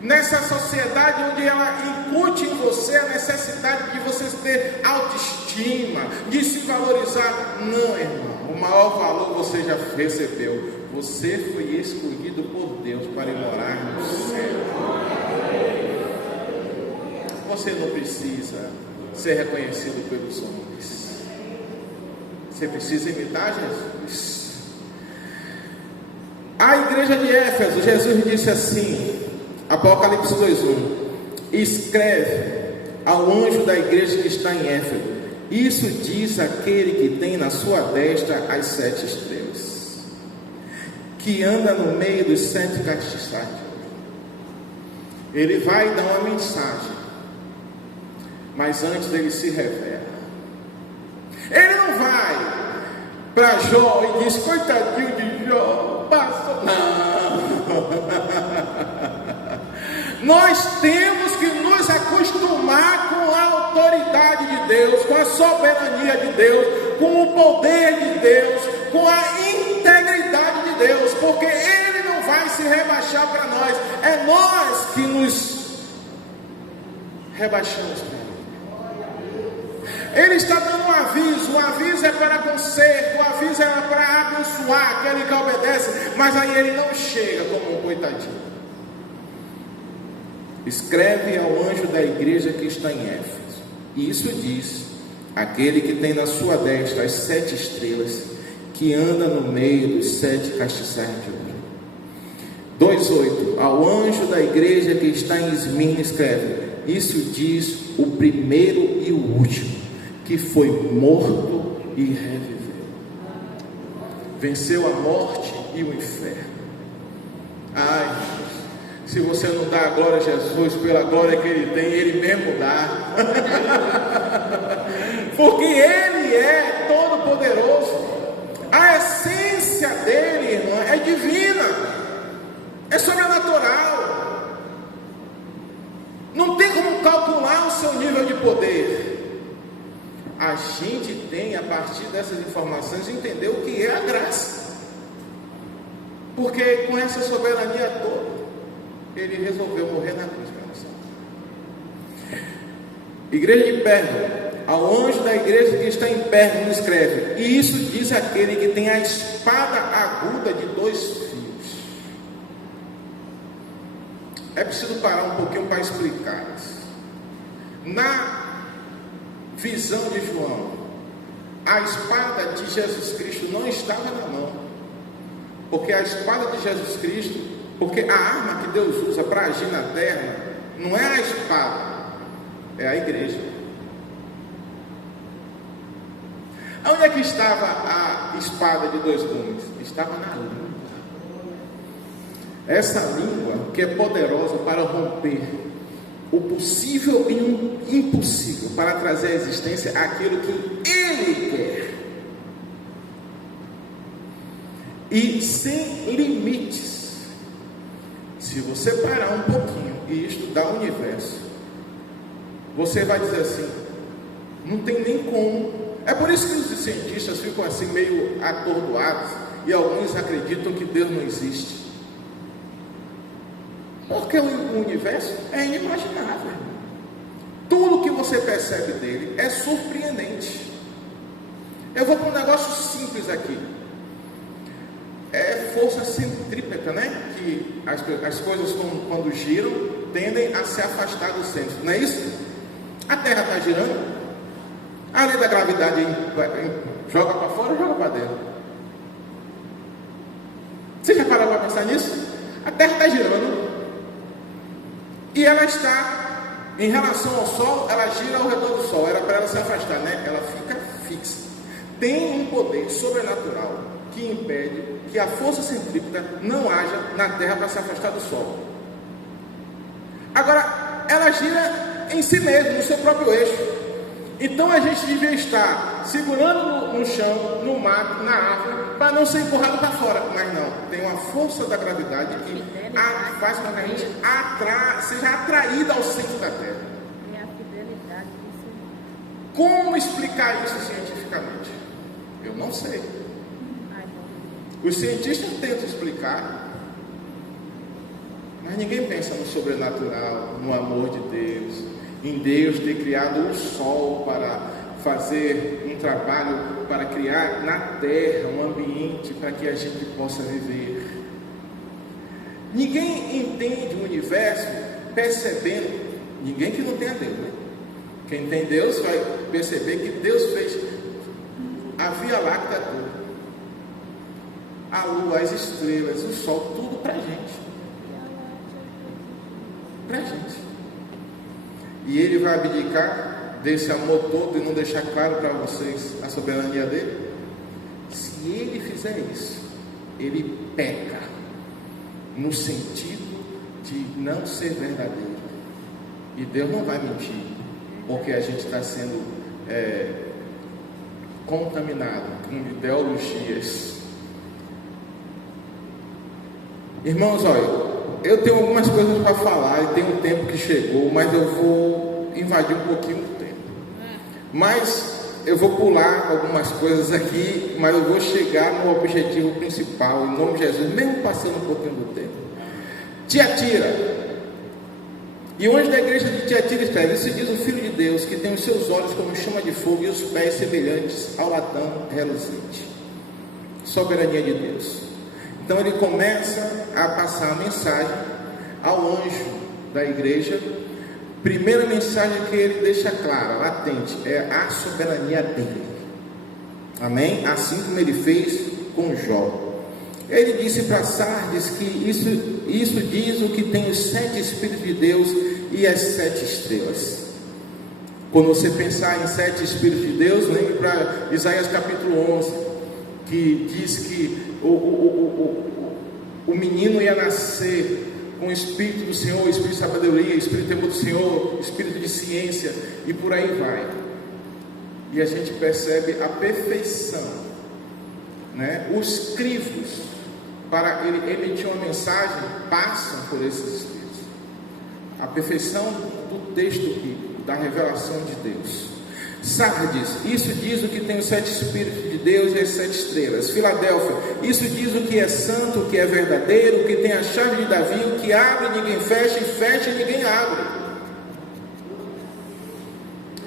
nessa sociedade onde ela incute em você a necessidade de você ter autoestima, de se valorizar. Não, irmão, o maior valor você já recebeu. Você foi escolhido por Deus para morar no céu. Você não precisa ser reconhecido pelos homens. Você precisa imitar Jesus. A igreja de Éfeso, Jesus disse assim, Apocalipse 2:1: escreve ao anjo da igreja que está em Éfeso: isso diz aquele que tem na sua destra as 7 estrelas, que anda no meio dos 7 castiçais. Ele vai dar uma mensagem, mas antes ele se revela. Ele não vai para Jó e diz: coitadinho de Jó, passou. Não. Nós temos que nos acostumar com a autoridade de Deus, com a soberania de Deus, com o poder de Deus, com a integridade de Deus, porque Ele não vai se rebaixar para nós, é nós que nos rebaixamos para Ele. Ele está dando o aviso é para conserto, o aviso é para abençoar aquele que obedece, mas aí ele não chega como um coitadinho. Escreve ao anjo da igreja que está em Éfeso: isso diz aquele que tem na sua destra as 7 estrelas, que anda no meio dos 7 castiçais de ouro. 2:8: ao anjo da igreja que está em Esmirna escreve: isso diz o primeiro e o último, que foi morto e reviveu. Venceu a morte e o inferno. Ai, se você não dá a glória a Jesus pela glória que Ele tem, Ele mesmo dá. Porque Ele é todo poderoso. A essência dele, irmão, é divina, é sobrenatural. Não tem como calcular o seu nível de poder. A gente tem, a partir dessas informações, entender o que é a graça. Porque com essa soberania toda, ele resolveu morrer na cruz para nós. Igreja de Pérgamo, ao anjo da igreja que está em Pérgamo escreve: e isso diz aquele que tem a espada aguda de 2 fios. É preciso parar um pouquinho para explicar isso. Na visão de João, a espada de Jesus Cristo não estava na mão, porque a espada de Jesus Cristo, porque a arma que Deus usa para agir na terra não é a espada, é a igreja. Onde é que estava a espada de 2 gumes? Estava na língua. Essa língua que é poderosa para romper o possível e o impossível, para trazer à existência aquilo que Ele quer. E sem limites. Se você parar um pouquinho e estudar o universo, você vai dizer assim: não tem nem como. É por isso que os cientistas ficam assim meio atordoados, e alguns acreditam que Deus não existe. Porque o universo é inimaginável. Tudo que você percebe dele é surpreendente. Eu vou para um negócio simples aqui. É força centrípeta, né? Que as coisas quando giram tendem a se afastar do centro, não é isso? A Terra está girando, a lei da gravidade joga para fora ou joga para dentro? Você já parou para pensar nisso? A Terra está girando e ela está, em relação ao Sol, ela gira ao redor do Sol. Era para ela se afastar, né? Ela fica fixa. Tem um poder sobrenatural que impede que a força centrípeta não haja na Terra para se afastar do Sol. Agora, ela gira em si mesma, no seu próprio eixo. Então a gente devia estar segurando no chão, no mato, na árvore, para não ser empurrado para fora. Mas não, tem uma força da gravidade que faz com que a gente seja atraída ao centro da Terra. Como explicar isso cientificamente? Eu não sei. Os cientistas tentam explicar, mas ninguém pensa no sobrenatural, no amor de Deus, em Deus ter criado o sol para fazer um trabalho, para criar na terra um ambiente para que a gente possa viver. Ninguém entende o universo percebendo, ninguém que não tenha Deus, né? Quem tem Deus vai perceber que Deus fez a Via Láctea toda, a lua, as estrelas, o sol, tudo para a gente. Para a gente. E ele vai abdicar desse amor todo e não deixar claro para vocês a soberania dele? Se ele fizer isso, ele peca no sentido de não ser verdadeiro. E Deus não vai mentir, porque a gente está sendo contaminado com ideologias. Irmãos, olha, eu tenho algumas coisas para falar e tem um tempo que chegou, mas eu vou invadir um pouquinho do tempo. Mas eu vou pular algumas coisas aqui, mas eu vou chegar no objetivo principal, em nome de Jesus, mesmo passando um pouquinho do tempo. Tiatira. E o anjo da igreja de Tiatira escreve: isso diz o Filho de Deus, que tem os seus olhos como chama de fogo e os pés semelhantes ao latão reluzente. Soberania de Deus. Então ele começa a passar a mensagem ao anjo da igreja. Primeira mensagem que ele deixa clara, latente, é a soberania dele. Amém? Assim como ele fez com Jó. Ele disse para Sardes que isso diz o que tem os 7 Espíritos de Deus e as 7 estrelas. Quando você pensar em 7 Espíritos de Deus, lembre para Isaías capítulo 11, que diz que o menino ia nascer com o Espírito do Senhor, o Espírito de sabedoria, o Espírito de temor do Senhor, o Espírito de ciência, e por aí vai. E a gente percebe a perfeição, né? Os crivos, para ele emitir uma mensagem, passam por esses Espíritos. A perfeição do texto bíblico, da revelação de Deus. Sardes, isso diz o que tem os 7 Espíritos de Deus e as 7 estrelas. Filadélfia, isso diz o que é santo, o que é verdadeiro, o que tem a chave de Davi, o que abre ninguém fecha, e fecha e ninguém abre.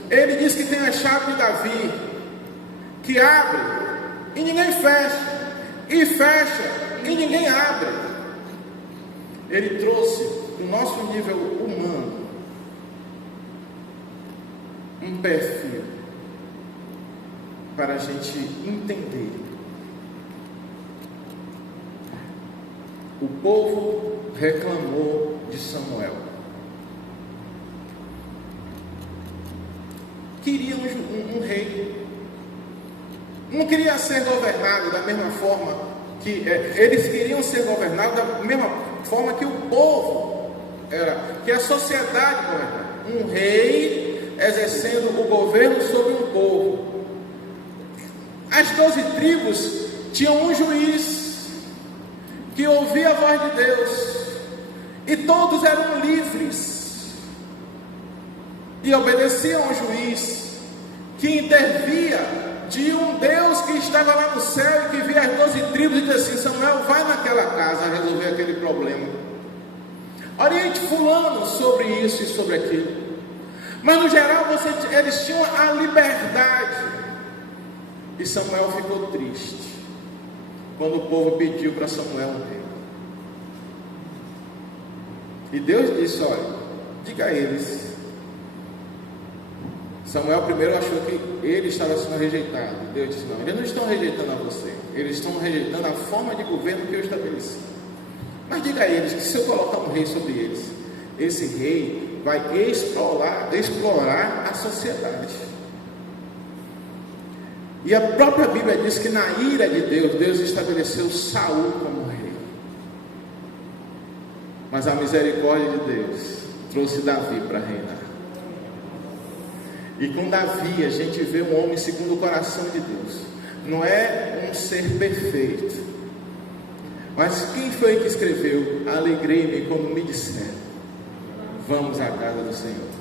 Ele diz que tem a chave de Davi, que abre e ninguém fecha, e fecha e ninguém abre. Ele trouxe do nosso nível humano um perfil para a gente entender. O povo reclamou de Samuel. Queria um rei. Não queria ser governado da mesma forma que eles queriam ser governados da mesma forma que o povo era, que a sociedade governava. Um rei exercendo o governo sobre um povo. As 12 tribos tinham um juiz que ouvia a voz de Deus, e todos eram livres e obedeciam ao juiz que intervia de um Deus que estava lá no céu e que via as 12 tribos e dizia assim: Samuel, vai naquela casa resolver aquele problema, oriente fulano sobre isso e sobre aquilo. Mas no geral eles tinham a liberdade. E Samuel ficou triste quando o povo pediu para Samuel um rei. E Deus disse: olha, diga a eles. Samuel primeiro achou que ele estava sendo rejeitado. Deus disse: não, eles não estão rejeitando a você, eles estão rejeitando a forma de governo que eu estabeleci. Mas diga a eles que se eu colocar um rei sobre eles, esse rei vai explorar a sociedade. E a própria Bíblia diz que na ira de Deus, Deus estabeleceu Saul como rei. Mas a misericórdia de Deus trouxe Davi para reinar. E com Davi a gente vê um homem segundo o coração de Deus. Não é um ser perfeito, mas quem foi que escreveu: alegrei-me quando me disseram, vamos à casa do Senhor?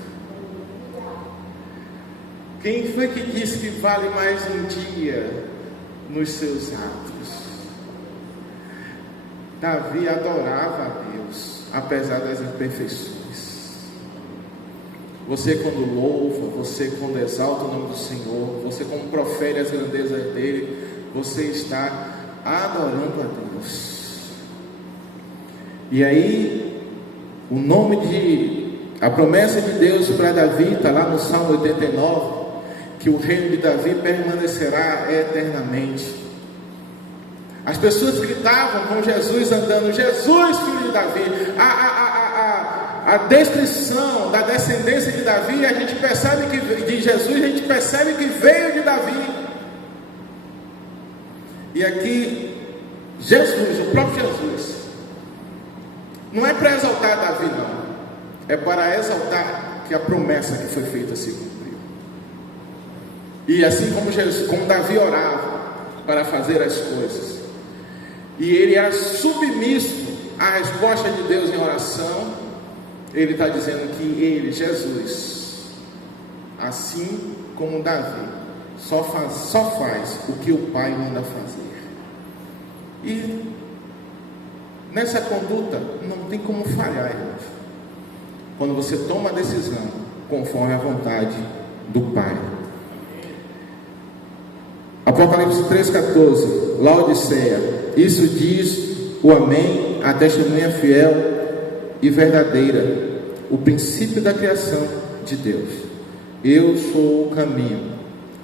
Quem foi que disse que vale mais um dia nos seus atos? Davi adorava a Deus, apesar das imperfeições. Você quando louva, você quando exalta o nome do Senhor, você quando profere as grandezas dele, você está adorando a Deus. E aí, a promessa de Deus para Davi está lá no Salmo 89, que o reino de Davi permanecerá eternamente. As pessoas gritavam com Jesus andando: Jesus, filho de Davi. A descrição da descendência de Davi, a gente percebe que de Jesus, a gente percebe que veio de Davi. E aqui Jesus, o próprio Jesus, não é para exaltar Davi, não, é para exaltar que a promessa que foi feita se cumpriu. E assim como Davi orava para fazer as coisas, e ele era submisso à resposta de Deus em oração, ele está dizendo que ele, Jesus, assim como Davi, só faz o que o Pai manda fazer. E nessa conduta não tem como falhar, irmãos. Quando você toma a decisão conforme a vontade do Pai. Apocalipse 3,14, Laodiceia, isso diz o Amém, a testemunha fiel e verdadeira, o princípio da criação de Deus. Eu sou o caminho,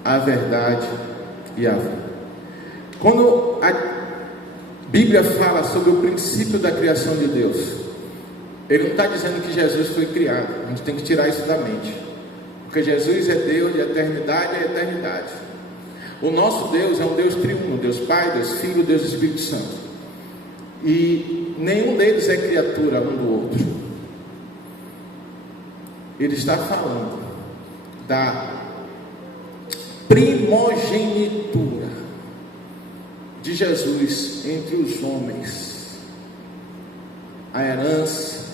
a verdade e a vida. Quando a Bíblia fala sobre o princípio da criação de Deus, ele não está dizendo que Jesus foi criado. A gente tem que tirar isso da mente, porque Jesus é Deus de eternidade a eternidade. O nosso Deus é um Deus triuno, Deus Pai, Deus Filho, Deus Espírito Santo. E nenhum deles é criatura um do outro. Ele está falando da primogenitura de Jesus entre os homens, a herança,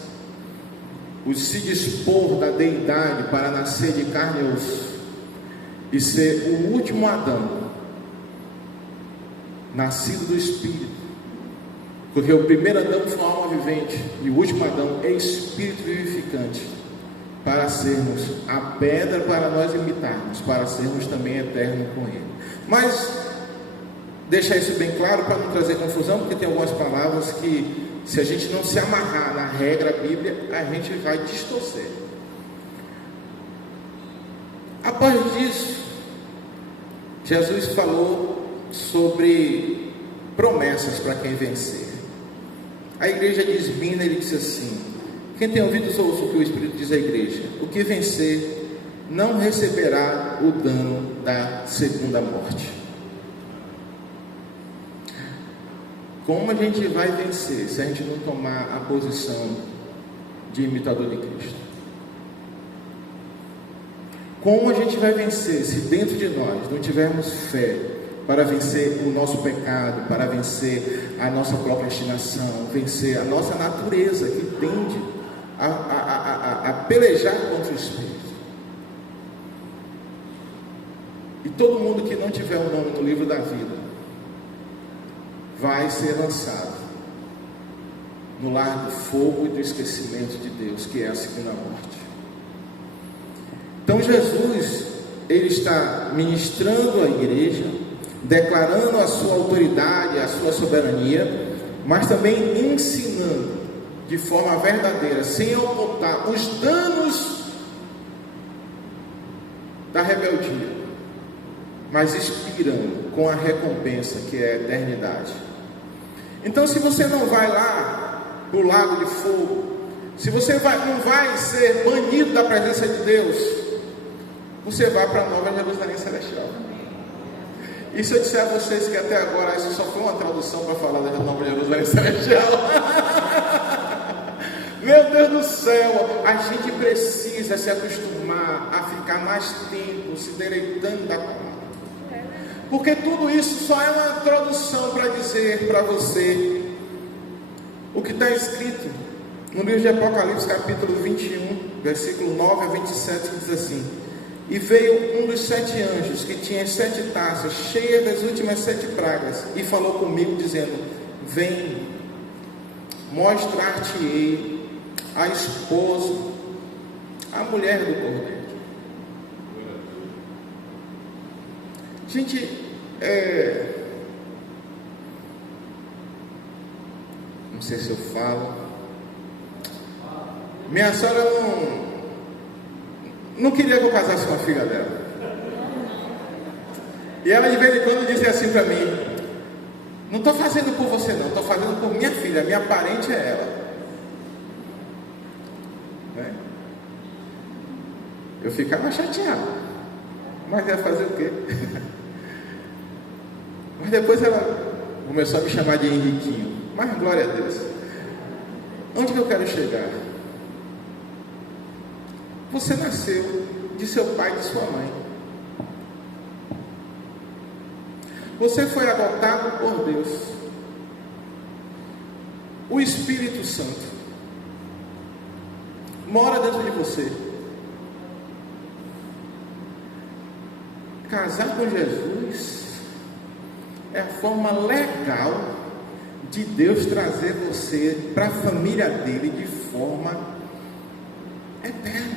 o se dispor da deidade para nascer de carne e osso, e ser o último Adão, nascido do Espírito, porque o primeiro Adão foi uma alma vivente e o último Adão é Espírito vivificante, para sermos a pedra para nós imitarmos, para sermos também eternos com Ele. Mas deixar isso bem claro para não trazer confusão, porque tem algumas palavras que, se a gente não se amarrar na regra bíblica, a gente vai distorcer. Após disso, Jesus falou sobre promessas para quem vencer. A igreja de Esmirna, ele disse assim: quem tem ouvidos ouça o que o Espírito diz à igreja. O que vencer não receberá o dano da segunda morte. Como a gente vai vencer se a gente não tomar a posição de imitador de Cristo? Como a gente vai vencer se dentro de nós não tivermos fé para vencer o nosso pecado, para vencer a nossa procrastinação, vencer a nossa natureza que tende a pelejar contra o Espírito? E todo mundo que não tiver um nome no livro da vida vai ser lançado no lago do fogo e do esquecimento de Deus, que é a segunda morte. Então Jesus, ele está ministrando à igreja, declarando a sua autoridade, a sua soberania, mas também ensinando de forma verdadeira, sem ocultar os danos da rebeldia, mas inspirando com a recompensa que é a eternidade. Então, se você não vai lá para o lago de fogo, se você não vai ser banido da presença de Deus, você vai para a Nova Jerusalém Celestial. E se eu disser a vocês que até agora isso só foi uma tradução para falar da Nova Jerusalém Celestial? Meu Deus do céu, a gente precisa se acostumar a ficar mais tempo se deleitando da palavra. Porque tudo isso só é uma introdução para dizer para você o que está escrito no livro de Apocalipse, capítulo 21, versículo 9 a 27, que diz assim: e veio um dos 7 anjos, que tinha 7 taças, cheias das últimas 7 pragas, e falou comigo, dizendo: vem, mostrar-te-ei a esposa, a mulher do Cordeiro. Gente, não sei se eu falo. Minha sogra não queria que eu casasse com a filha dela. E ela de vez em quando dizia assim para mim: não estou fazendo por você não, estou fazendo por minha filha, minha parente é ela. Eu ficava chateado, mas ia fazer o quê? Mas depois ela começou a me chamar de Henriquinho. Mas glória a Deus. Onde que eu quero chegar? Você nasceu de seu pai e de sua mãe. Você foi adotado por Deus. O Espírito Santo mora dentro de você. Casar com Jesus é a forma legal de Deus trazer você para a família dele de forma eterna.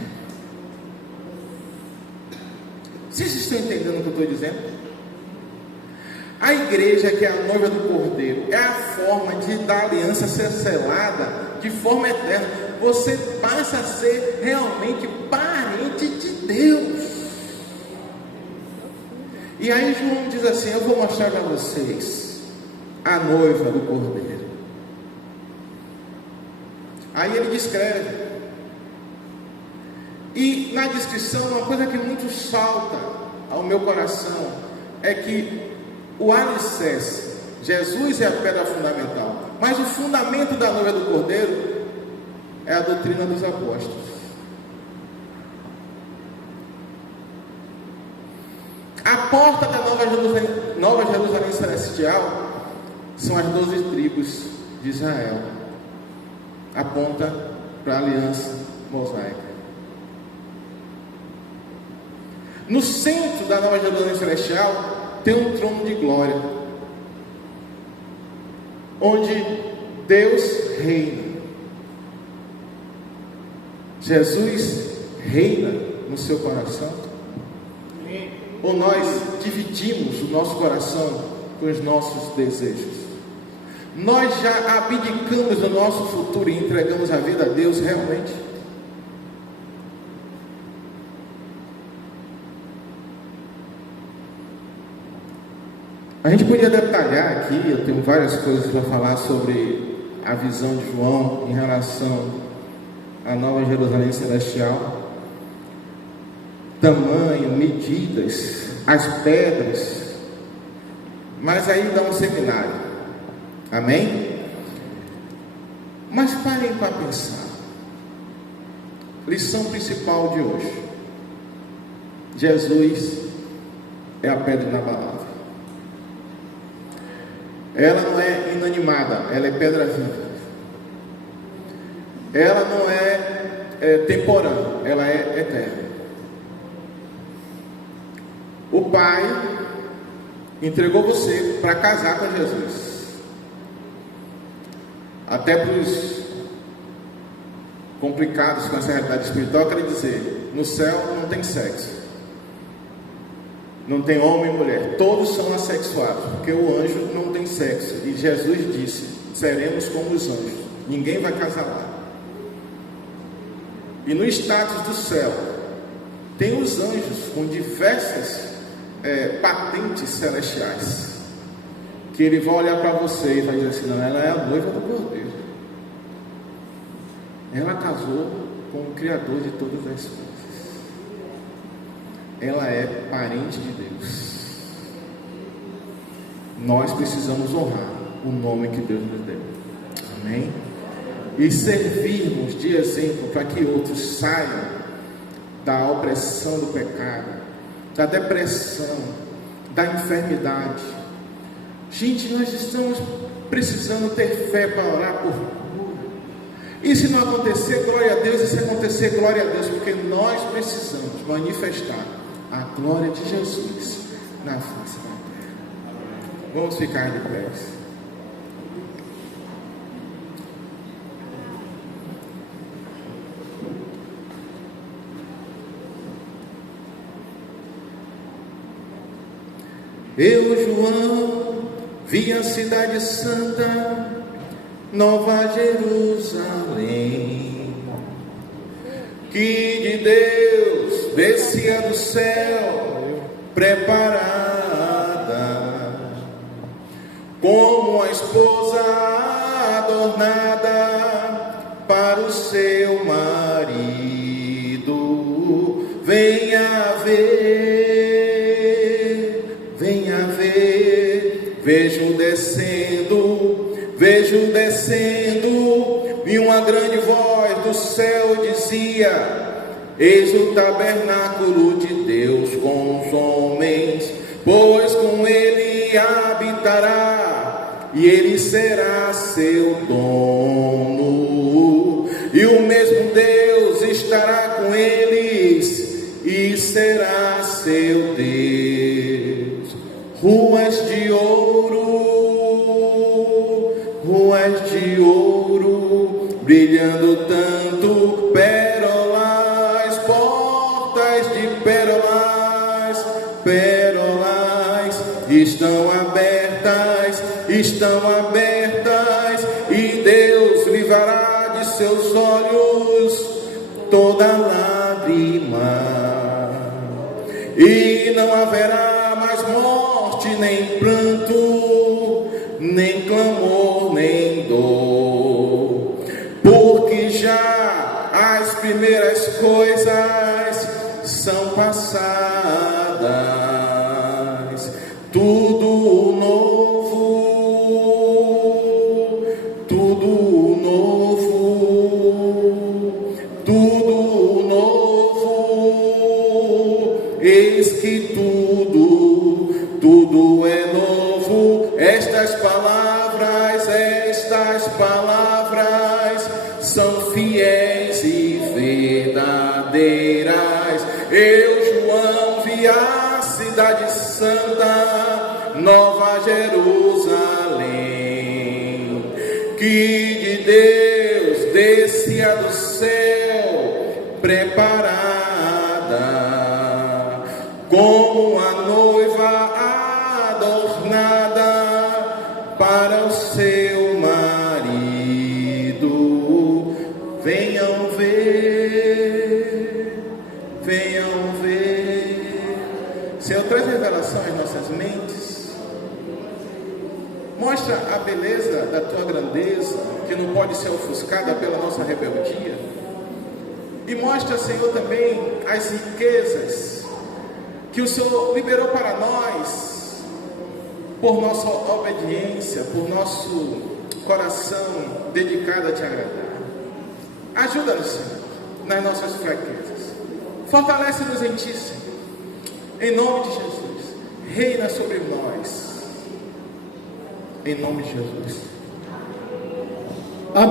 Vocês estão entendendo o que eu estou dizendo? A igreja, que é a noiva do Cordeiro, é a forma de da aliança ser selada de forma eterna. Você passa a ser realmente parente de Deus. E aí João diz assim: eu vou mostrar para vocês a noiva do Cordeiro. Aí ele descreve. E na descrição, uma coisa que muito salta ao meu coração é que o alicerce, Jesus é a pedra fundamental, mas o fundamento da noiva do Cordeiro é a doutrina dos apóstolos. A porta da Nova Jerusalém Celestial são as 12 tribos de Israel. Aponta para a aliança mosaica. No centro da Nova Jerusalém Celestial tem um trono de glória, onde Deus reina. Jesus reina no seu coração? Ou nós dividimos o nosso coração com os nossos desejos? Nós já abdicamos do nosso futuro e entregamos a vida a Deus realmente? A gente podia detalhar aqui, eu tenho várias coisas para falar sobre a visão de João em relação à Nova Jerusalém Celestial. Tamanho, medidas, as pedras. Mas aí dá um seminário. Amém? Mas parem para pensar. Lição principal de hoje. Jesus é a pedra inabalável. Ela não é inanimada, ela é pedra viva. Ela não é temporânea, ela é eterna. O Pai entregou você para casar com Jesus. Até para os complicados com essa realidade espiritual, quero dizer, no céu não tem sexo. Não tem homem e mulher, todos são assexuados, porque o anjo não tem sexo. E Jesus disse: seremos como os anjos, ninguém vai casar lá. E no status do céu, tem os anjos com diversas patentes celestiais, que ele vai olhar para você e vai dizer assim: não, ela é a noiva do Cordeiro, ela casou com o Criador de todas as coisas. Ela é parente de Deus. Nós precisamos honrar o nome que Deus nos deu. Amém? E servirmos de exemplo para que outros saiam da opressão do pecado, da depressão, da enfermidade. Gente, nós estamos precisando ter fé para orar por cura. E se não acontecer, glória a Deus. E se acontecer, glória a Deus, porque nós precisamos manifestar a glória de Jesus na face da terra. Vamos ficar de pé. Eu, João, vi a cidade santa, Nova Jerusalém, que de Deus descia do céu, preparada, como a esposa adornada para o seu marido. Venha ver, vejo descendo, e uma grande voz do céu dizia: eis o tabernáculo de Deus com os homens, pois com ele habitará, e ele será seu dono, e o mesmo Deus estará com eles, e será seu Deus. Ruas de ouro, brilhando tanto, pérolas, portas de pérolas, estão abertas, e Deus livrará de seus olhos toda lágrima, e não haverá mais morte, nem pranto, nem clamor, nem dor, porque já as primeiras coisas são passadas. Tudo novo, eis que tudo é novo. Estas palavras são fiéis e verdadeiras. Eu, João, vi que de Deus descia do céu, preparada como a noiva adornada para o seu marido. Venham ver, venham ver. Senhor, traz revelação às nossas mentes. Mostra a beleza da tua grandeza, que não pode ser ofuscada pela nossa rebeldia. E mostra, Senhor, também as riquezas que o Senhor liberou para nós, por nossa obediência, por nosso coração dedicado a te agradar. Ajuda-nos, Senhor, nas nossas fraquezas. Fortalece-nos em ti, Senhor. Em nome de Jesus, reina sobre nós. Em nome de Jesus.